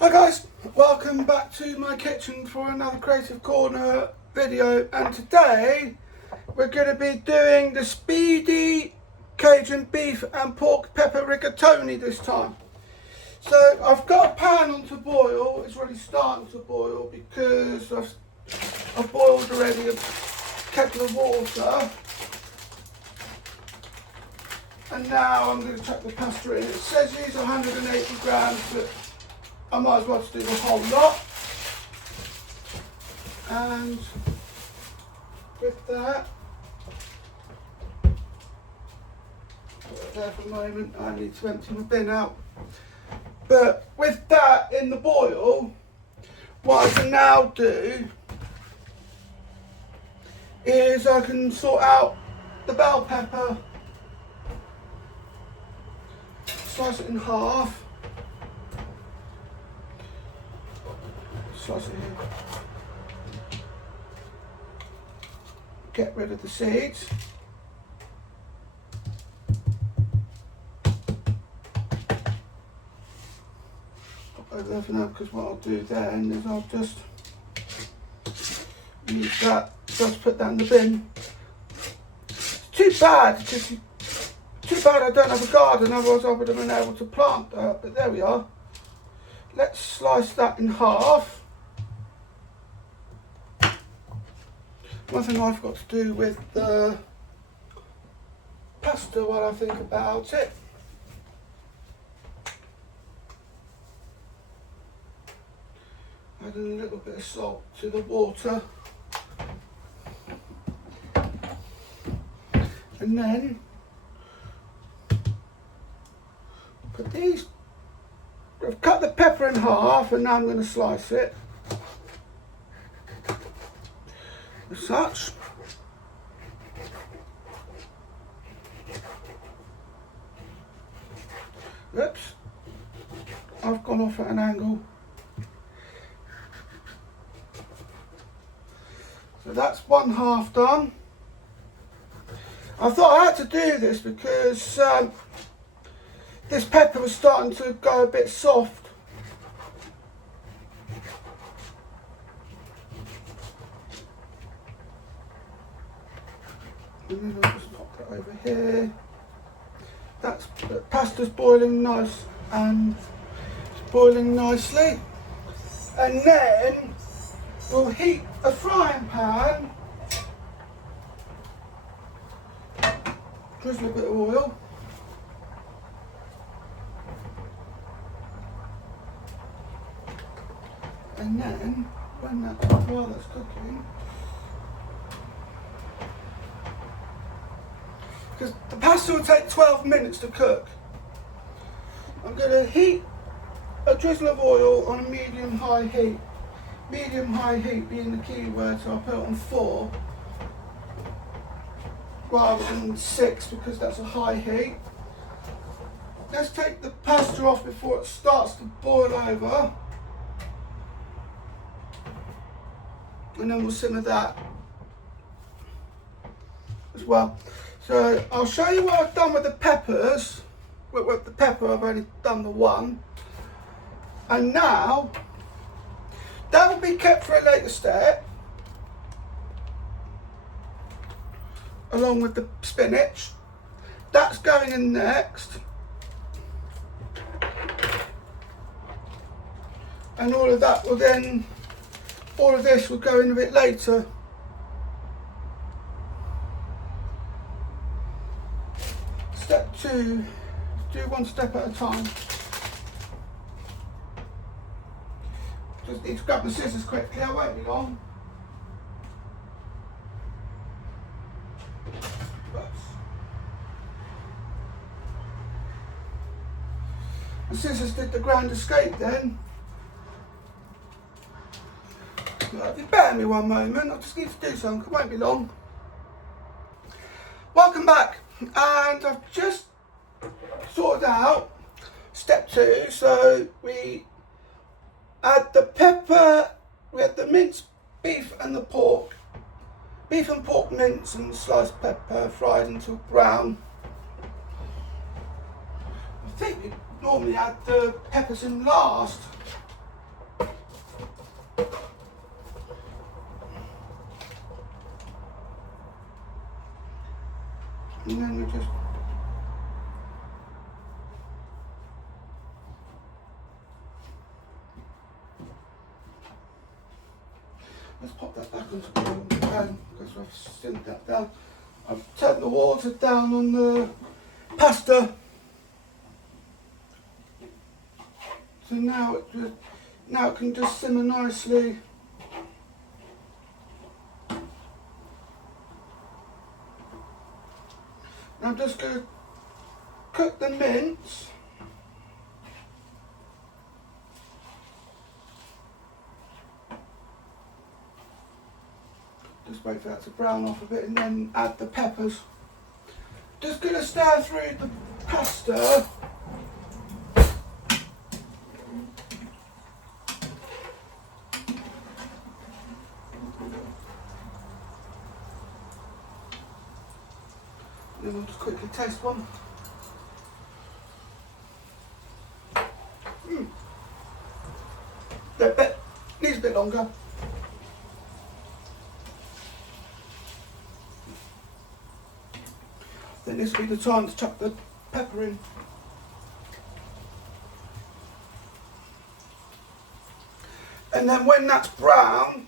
Hi guys, welcome back to my kitchen for another Creative Corner video, and today we're going to be doing the speedy Cajun beef and pork pepper rigatoni this time. So I've got a pan on to boil. It's already starting to boil because I've boiled already a kettle of water, and now I'm going to chuck the pasta in. It says use 180 grams, but I might as well just do the whole lot. And with that, put it there for a moment. I need to empty my bin out. But with that in the boil, what I can now do is I can sort out the bell pepper, slice it in half. Slice it here. Get rid of the seeds. Pop over there for now, because what I'll do then is I'll just use that, just put that in the bin. It's too bad, too bad I don't have a garden, otherwise I would have been able to plant that, but there we are. Let's slice that in half. One thing I've got to do with the pasta while I think about it. Add a little bit of salt to the water. And then put these. I've cut the pepper in half and now I'm going to slice it. As such. Oops, I've gone off at an angle. So that's one half done. I thought I had to do this because this pepper was starting to go a bit soft. And then I'll just pop that over here. The pasta's boiling nice and it's boiling nicely. And then we'll heat a frying pan, drizzle a bit of oil. And then while that's cooking, because the pasta will take 12 minutes to cook, I'm going to heat a drizzle of oil on a medium-high heat. Medium-high heat being the key word, so I'll put it on 4 rather than 6 because that's a high heat. Let's take the pasta off before it starts to boil over, and then we'll simmer that as well. So I'll show you what I've done with the peppers. With the pepper, I've only done the one. And now, that will be kept for a later step, along with the spinach. That's going in next. And all of that will then, all of this will go in a bit later. Step 2, do one step at a time. Just need to grab the scissors quickly, I won't be long. The scissors did the grand escape then. If you bear me one moment, I just need to do something, it won't be long. Welcome back, and I've just sorted out step 2. So we add the pepper, we had the minced beef and the pork. Beef and pork mince and sliced pepper fried until brown. I think we normally add the peppers in last. And then we just let's pop that back onto the pan because I've simmed that down. I've turned the water down on the pasta, so now it can just simmer nicely. I'm just going to cook the mince. Just wait for that to brown off a bit and then add the peppers. Just going to stir through the pasta. Then we'll just quickly taste one. That bit needs a bit longer. Then this will be the time to chuck the pepper in. And then when that's brown,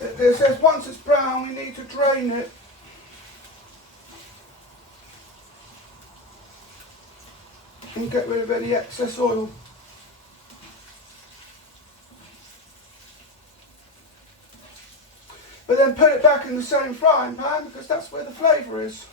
it says once it's brown we need to drain it. And get rid of any excess oil. But then put it back in the same frying pan because that's where the flavour is.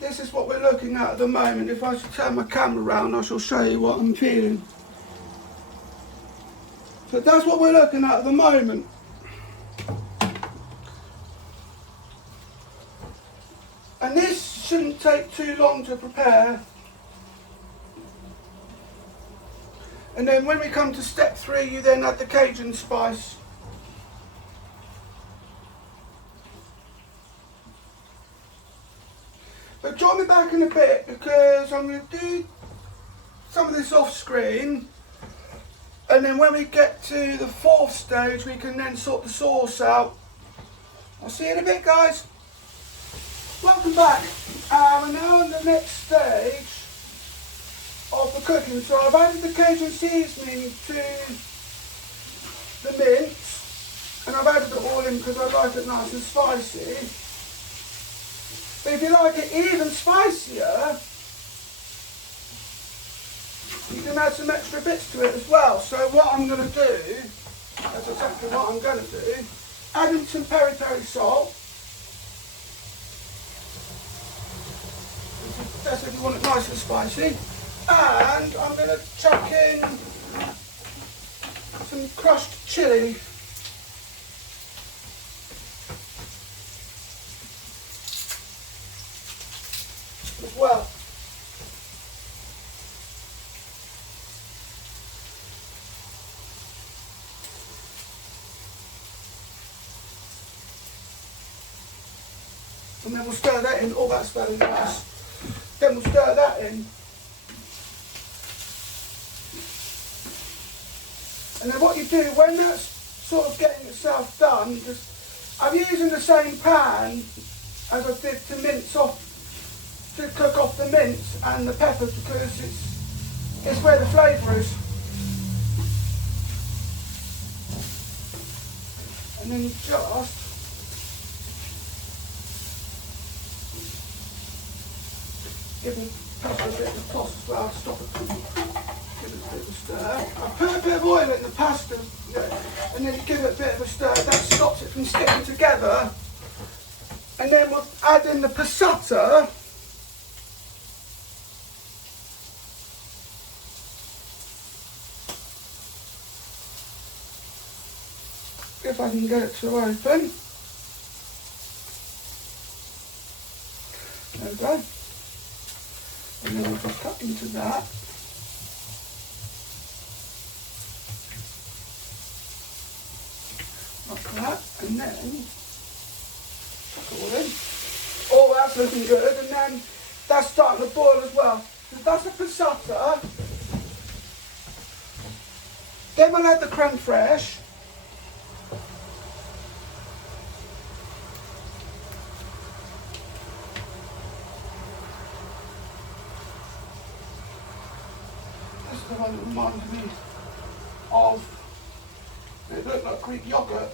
This is what we're looking at the moment. If I should turn my camera around, I shall show you what I'm feeling. So that's what we're looking at the moment. And this shouldn't take too long to prepare. And then when we come to step 3, you then add the Cajun spice. But join me back in a bit because I'm going to do some of this off screen, and then when we get to the 4th stage we can then sort the sauce out. I'll see you in a bit, guys. Welcome back. We're now in the next stage of the cooking. So I've added the Cajun seasoning to the mince, and I've added it all in because I like it nice and spicy. But if you like it even spicier, you can add some extra bits to it as well. So what I'm going to do, that's exactly what I'm going to do, add in some peri-peri salt. That's if you want it nice and spicy. And I'm going to chuck in some crushed chilli. As well. And then we'll stir that in. Oh, that's very nice. Then we'll stir that in. And then what you do when that's sort of getting itself done, just I'm using the same pan as I did to mince off, to cook off the mince and the peppers because it's where the flavour is. And then you just give the pepper a bit of a toss as well, stop it from give it a bit of a stir. I put a bit of oil in the pasta and then you give it a bit of a stir, that stops it from sticking together. And then we'll add in the passata. If I can get it to open. There we go. And then we'll just cut into that. Like that. And then chuck it all in. Oh, that's looking good. And then that's starting to boil as well. So that's the passata. Then we'll add the creme fraiche. This is the one that reminds me of, it looked like Greek yogurt.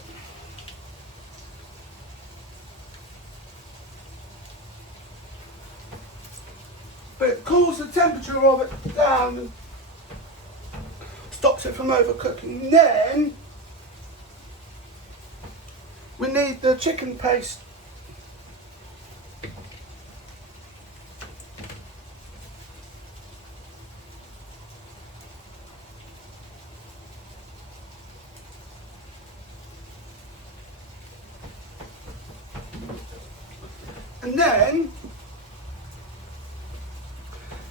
But it cools the temperature of it down and stops it from overcooking. Then we need the chicken paste. And then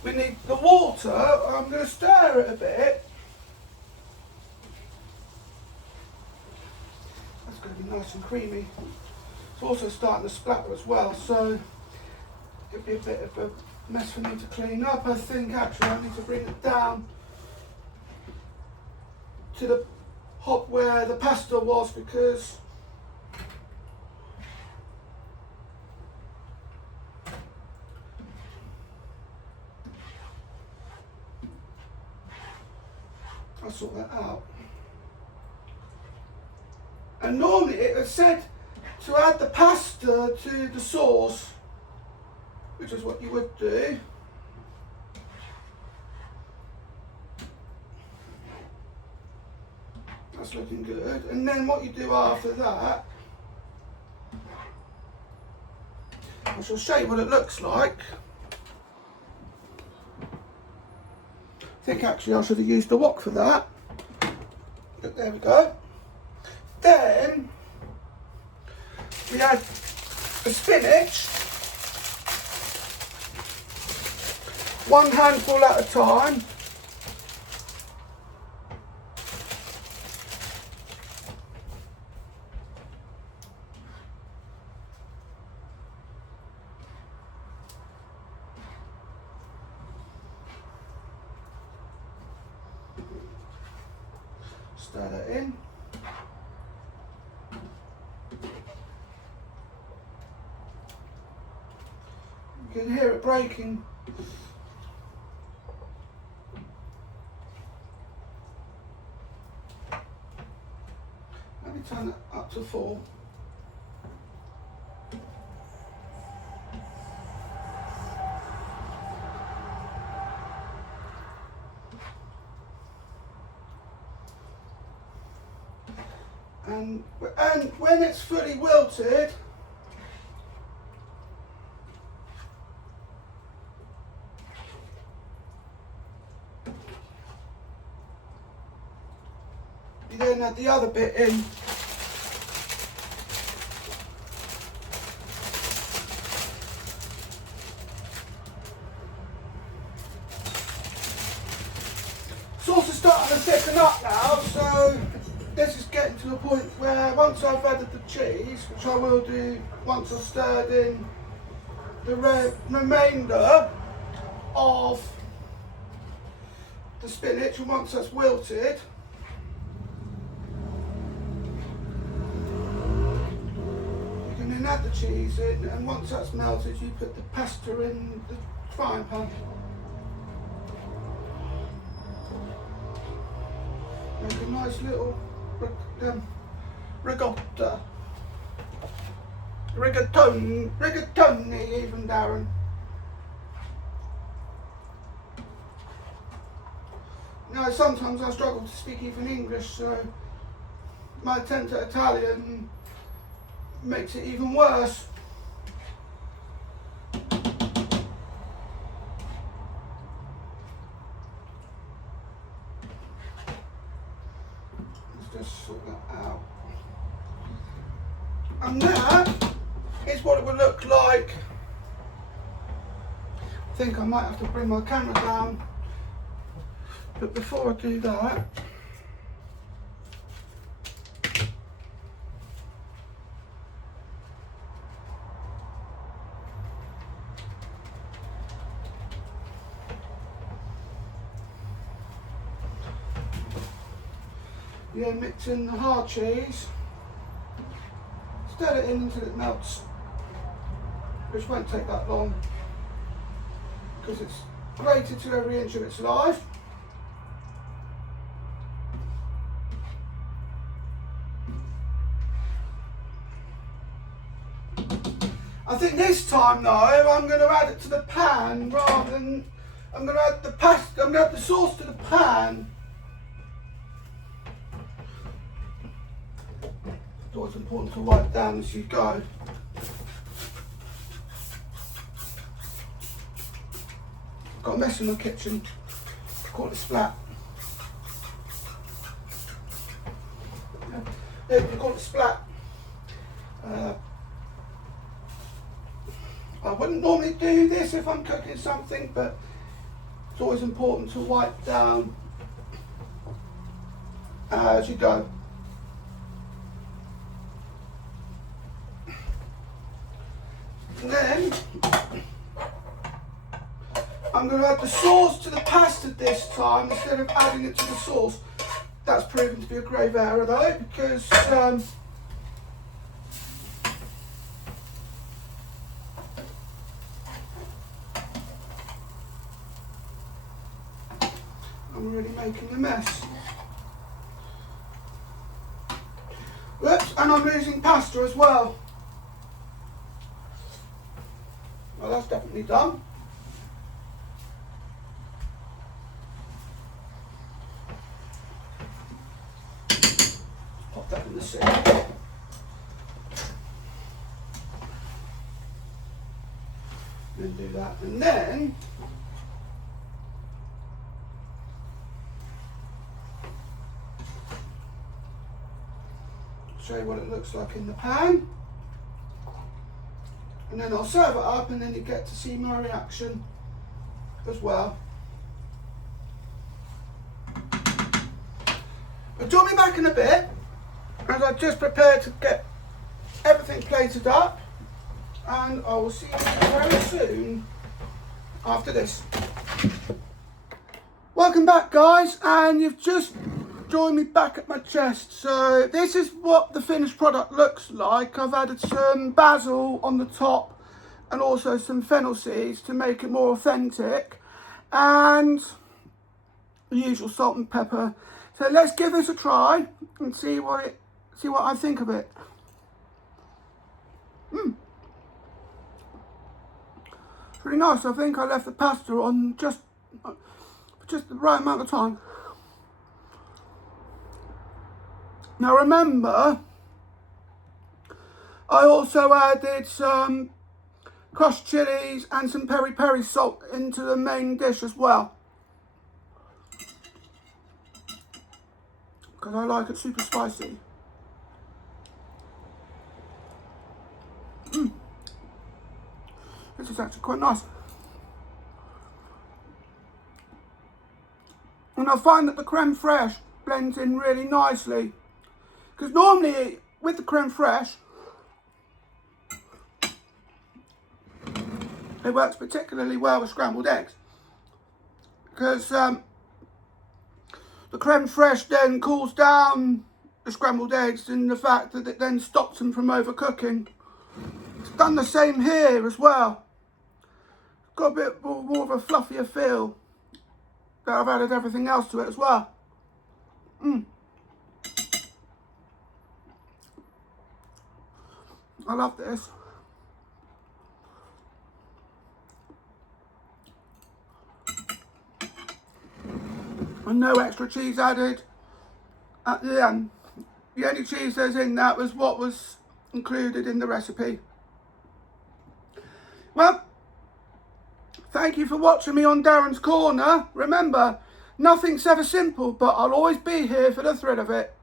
we need the water. I'm going to stir it a bit. That's going to be nice and creamy. It's also starting to splatter as well, so it'll be a bit of a mess for me to clean up. I think actually I need to bring it down to the hob where the pasta was, because I'll sort that out. And normally it was said to add the pasta to the sauce, which is what you would do. That's looking good. And then what you do after that, I shall show you what it looks like. I think actually I should have used the wok for that. But there we go. Then we add the spinach, one handful at a time. Stir that in. You can hear it breaking. Let me turn it up to 4. And when it's fully wilted, you then add the other bit in. Sauce is starting to thicken up now, so this is getting to the point where once I've added the cheese, which I will do once I've stirred in the remainder of the spinach, and once that's wilted, you can then add the cheese in, and once that's melted you put the pasta in the frying pan. Make a nice little rigatoni even, Darren. Now sometimes I struggle to speak even English, so my attempt at Italian makes it even worse. Just sort that out. And that is what it would look like. I think I might have to bring my camera down, but before I do that, Yeah, mix in the hard cheese. Stir it in until it melts, which won't take that long because it's grated to every inch of its life. I think this time though, I'm going to add it to the pan rather than I'm going to add the pasta. I'm going to add the sauce to the pan. It's always important to wipe down as you go. Got a mess in the kitchen. Caught it splat. Yeah, you caught it splat. I wouldn't normally do this if I'm cooking something, but it's always important to wipe down as you go. And then I'm going to add the sauce to the pasta this time instead of adding it to the sauce. That's proven to be a grave error though, because I'm really making a mess. Whoops, and I'm losing pasta as well. Well, that's definitely done. Pop that in the sink. And do that, and then show you what it looks like in the pan, and then I'll serve it up, and then you get to see my reaction as well. But join me back in a bit as I just prepare to get everything plated up, and I will see you very soon after this. Welcome back guys, and you've just join me back at my chest. So this is what the finished product looks like. I've added some basil on the top and also some fennel seeds to make it more authentic, and the usual salt and pepper. So let's give this a try and see what I think of it. It's really nice. I think I left the pasta on just the right amount of time. Now remember, I also added some crushed chilies and some peri-peri salt into the main dish as well, because I like it super spicy. This is actually quite nice. And I find that the creme fraiche blends in really nicely. Because normally with the creme fraiche, it works particularly well with scrambled eggs. Because the creme fraiche then cools down the scrambled eggs in the fact that it then stops them from overcooking. It's done the same here as well. It's got a bit more of a fluffier feel. But I've added everything else to it as well. I love this. And no extra cheese added at the end. The only cheese that's in that was what was included in the recipe. Well, thank you for watching me on Darren's Corner. Remember, nothing's ever simple, but I'll always be here for the thrill of it.